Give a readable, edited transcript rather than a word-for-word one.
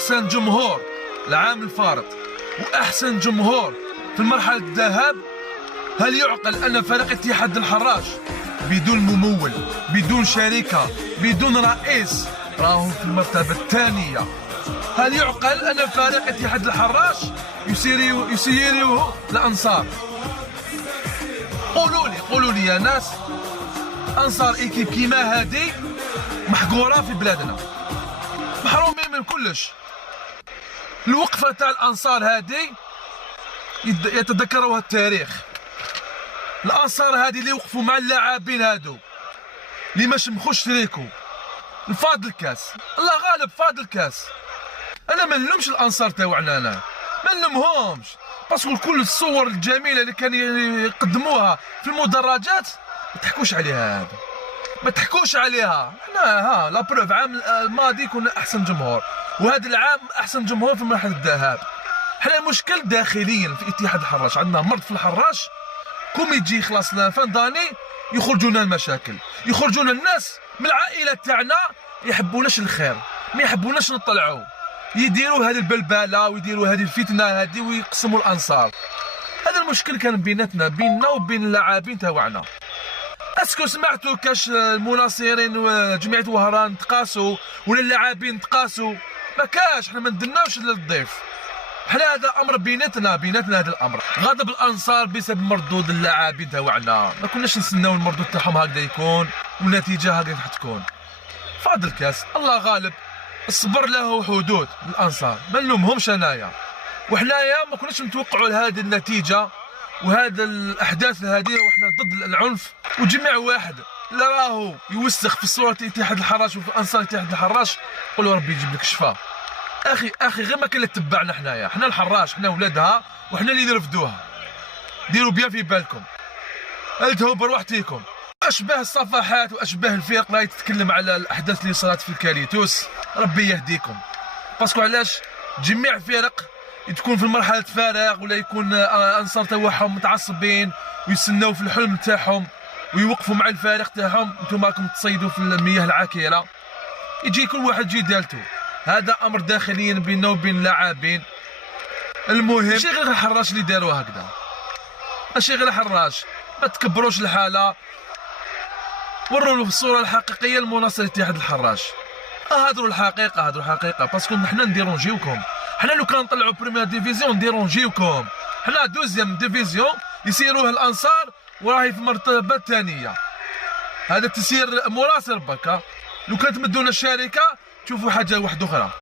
احسن جمهور العام الفارط واحسن جمهور في مرحله الذهاب. هل يعقل ان فريق اتحاد الحراش بدون ممول، بدون شركه، بدون رئيس، راهو في المرتبه الثانيه؟ هل يعقل ان فريق اتحاد الحراش يسيروه الانصار؟ قولوا لي يا ناس، انصار ايكيب كيما هادي محقوره في بلادنا، محرومين من كلش. الوقفه تاع الانصار هادي يتذكروها التاريخ. الانصار هادي اللي وقفوا مع اللاعبين هادو اللي ما شمخوش شريكو الفاضل الكاس، الله غالب فاضل الكاس. انا ما نلومش الانصار تاوعنا، انا ما نلومهمش، باسكو كل الصور الجميله اللي كانوا يقدموها في المدرجات ما تحكوش عليها، هذا ما تحكوش عليها. احنا لا بروف العام الماضي كنا احسن جمهور، وهذا العام احسن جمهور في مرحله الذهاب. احنا المشكل داخليا في اتحاد الحراش، عندنا مرض في الحراش. كوم يجي خلاص فان داني يخرجونا المشاكل، يخرجونا الناس من العائله تاعنا يحبوناش الخير، ما يحبوناش نطلعوا، يديروا هذه البلبله ويديروا هذه الفتنه هذه ويقسموا الانصار. هذا المشكل كان بيننا وبين اللاعبين تاوعنا. اسكو سمعتوا كاش المناصرين وجمعيه وهران تقاسوا ولا اللاعبين تقاسوا؟ ما كاش. احنا ما ندناوش للضيف، احنا هذا امر بيناتنا هذا الامر. غضب الانصار بسبب مردود اللاعبين تاوعنا، ما كناش نستناو المردود تاعهم هكذا يكون والنتيجه هكذا راح تكون. فاضل الكاس، الله غالب. الصبر له حدود. الانصار ما نلومهمش انايا، وحنايا ما كناش نتوقعوا هذه النتيجه وهذا الاحداث هذه، وحنا ضد العنف. وجميع واحد اللي راهو يوسخ في صوره اتحاد الحراش وفي انصار اتحاد الحراش، قولوا ربي يجيب لك الشفاء. اخي غير ما كان اللي تبعنا حنايا، حنا الحراش، حنا ولادها، وحنا اللي نرفدوها. ديروا بيان في بالكم، التهوا بروحتيكم. اشباه الصفحات واشباه الفرق راهي تتكلم على الاحداث اللي صارت في الكاليتوس، ربي يهديكم. باسكو علاش جميع فرق تكون في مرحله فراغ، ولا يكون انصار تاعهم متعصبين ويستناو في الحلم تاعهم ويوقفوا مع الفريق تاعهم، انتم راكم تصيدوا في المياه العكيره، يجي كل واحد يجي دالته. هذا امر داخليا بيننا وبين اللاعبين. المهم ماشي غير الحراش اللي داروا هكذا، ماشي غير الحراش، ما تكبروش الحاله، وروا له الصوره الحقيقيه لمناصر اتحاد الحراش. هادروا الحقيقه، باسكو حنا نديرونجيوكم. حنا لو كان نطلعوا بريمير ديفيزيون نديرونجيوكم. حنا دوزيام ديفيزيون يسيروه الانصار وراهي في المرتبه الثانيه. هذا تسيير مراسل بكا. لو كانت مدونا الشركه تشوفوا حاجه واحده اخرى.